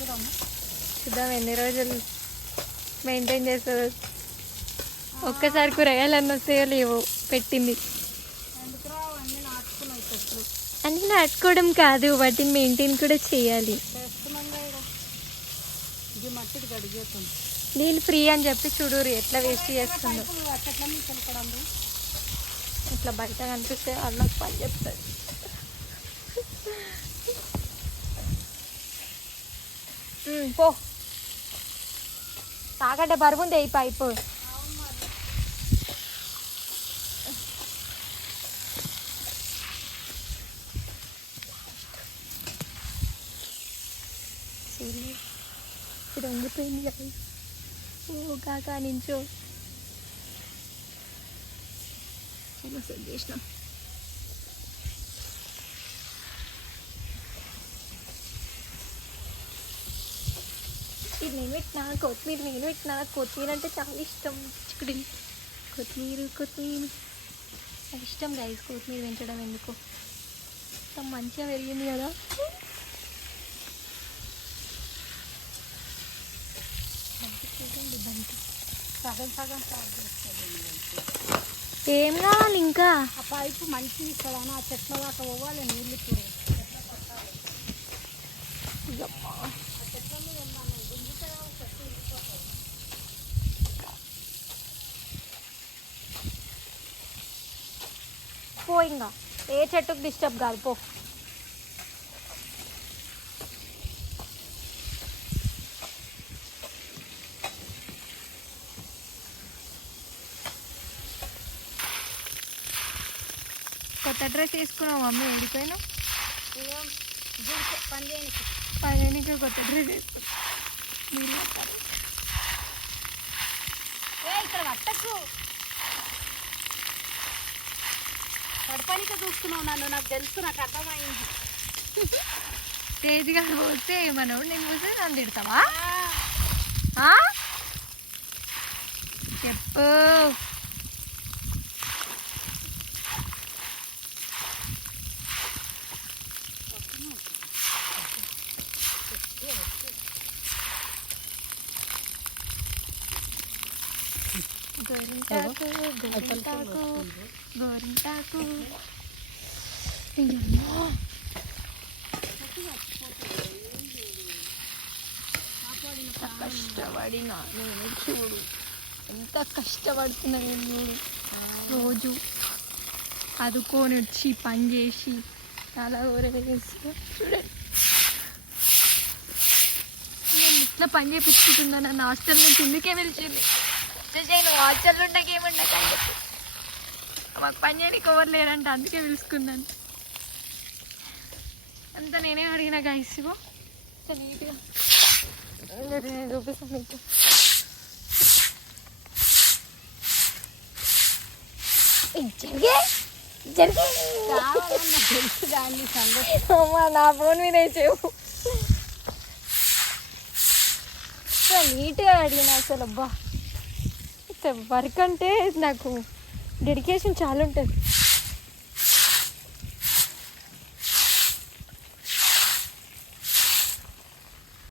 చూద్దాం ఎన్ని రోజులు మెయింటైన్ చేస్తుంది. ఒక్కసారి కూరగాయలన్నీ వస్తాయో లేవో పెట్టింది. అన్నీ నాటుకోవడం కాదు, వాటిని మెయింటైన్ కూడా చేయాలి. నేను ఫ్రీ అని చెప్పి చూడరు ఎట్లా వేస్ట్ చేస్తుందో. ఇట్లా బయట కనిపిస్తే వాళ్ళకి పని చెప్తుంది. పో తాగంటే బరువుంది ఈ పైపు. ఇది వంగిపోయింది. ఓ కాకా నించో చేసినాం. ఇది నేను పెట్టినా కొత్తిమీర, నేను పెట్టినా కొత్తిమీర అంటే చాలా ఇష్టం. చిక్కుడు కొత్తిమీర నాకు ఇష్టం గైస్. కొత్తిమీర పెంచడం ఎందుకు మంచిగా పెరిగింది కదా. ఏం కావాలి ఇంకా? ఆ పైపు మంచిది ఇక్కడ, ఆ చెట్ల దాకా పోవాలి నీళ్ళు. పో ఇంకా ఏ చెట్టుకు డిస్టర్బ్ కాదు పో. కొత్త డ్రెస్ వేసుకున్నావు అమ్మ, వెళ్ళిపోయినా పని చేయడానికి కొత్త డ్రెస్ వేసుకున్నా. మీరు ఇక్కడ పట్టకు పడపనిక చూస్తున్నావు నన్ను. నాకు తెలుసు, నాకు అర్థమైంది. తేజ్గా పోతే ఏమన్నావు? నేను పోతే నన్ను తిడతావా? చెప్పు. గోరింటాకు గోరింటాకు గోరింటాకు. కష్టపడినా నేను చూడు, ఎంత కష్టపడుతున్నా నేను చూడు. రోజు అదుకొని వచ్చి పని చేసి చాలా ఊరేసి చూడండి. నేను ఇట్లా పని చేపించుకుంటున్నా. నన్ను హాస్టల్ నుంచి ఇందుకే పిలిచింది. నువ్వు హాస్టల్ ఉండకేముండక అని చెప్పి మాకు పని చేయడానికి ఎవరు లేరంట, అందుకే పిలుచుకున్నాను. అంతా నేనే అడిగిన గైస్. నీట్గా చూపిస్తాను మీకు. అమ్మా నా ఫోన్ మీద వేసేవు. నీట్గా అడిగిన అసలు. అబ్బా వర్క్ అంటే నాకు డెడికేషన్ చాలా ఉంటుంది.